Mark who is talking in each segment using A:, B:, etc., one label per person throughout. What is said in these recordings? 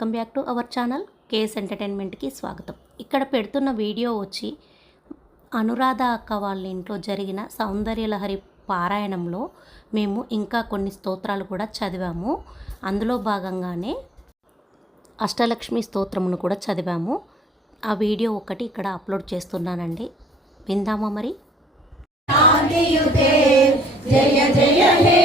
A: Welcome back to our channel K ఎంటర్టైన్మెంట్కి స్వాగతం. ఇక్కడ పెడుతున్న వీడియో వచ్చి అనురాధ అక్క వాళ్ళ ఇంట్లో జరిగిన సౌందర్యలహరి పారాయణంలో మేము ఇంకా కొన్ని స్తోత్రాలు కూడా చదివాము. అందులో భాగంగానే అష్టలక్ష్మి స్తోత్రమును కూడా చదివాము. ఆ వీడియో ఒకటి ఇక్కడ అప్లోడ్ చేస్తున్నానండి. విందామా మరి?
B: జయ జయ హే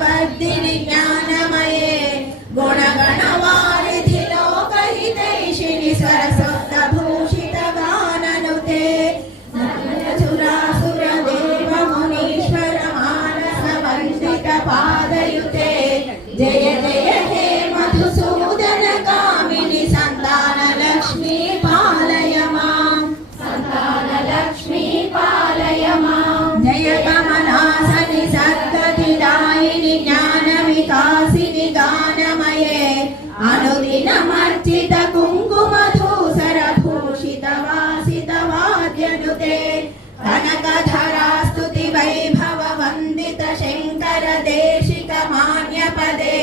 B: भक्तिनि ज्ञानमये गुणगणवारिधि लोकहितैषिणि सरस्वतभूषितगाननुते सुरासुरदेवमुनीश्वरमानसमन्दितपादयुते जय जय हे मधुसूदनकामिनि सन्तानलक्ष्मी पालय मां सन्तानलक्ष्मी पालय मां जय कमलासनि మాన్య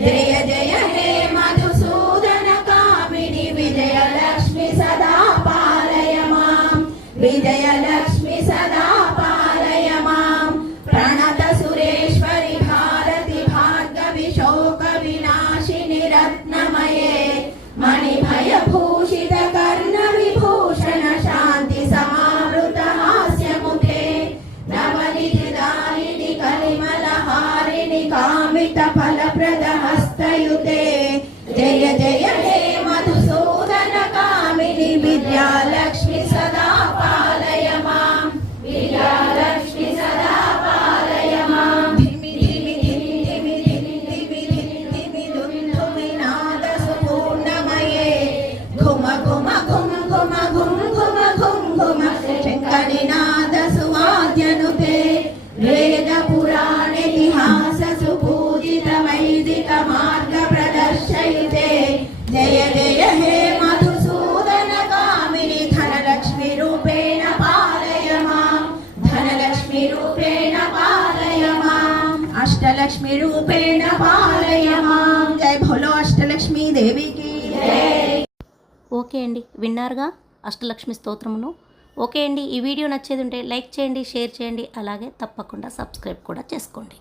B: జయ జయ హే మధుసూదన కామిని విజయ సదా పాలయ మాం విజయలక్ష్మి कुङ्कुम शङ्करिनाद सुवाद्यनुते वेद पुराणेतिहास सुपूजित वैदिक मार्ग प्रदर्शयिते जय जय हे मधुसूदन कामिनि धनलक्ष्मी रूपेण पालय मां धनलक्ष्मी रूपेण पालय मां अष्टलक्ष्मी रूपेण पालय मां जय भोलो अष्टलक्ष्मी देवी की जय
A: ఓకే అండి విన్నారుగా అష్టలక్ష్మి స్తోత్రమును ఓకే అండి. ఈ వీడియో నచ్చేది ఉంటే లైక్ చేయండి షేర్ చేయండి. అలాగే తప్పకుండా సబ్స్క్రైబ్ కూడా చేసుకోండి.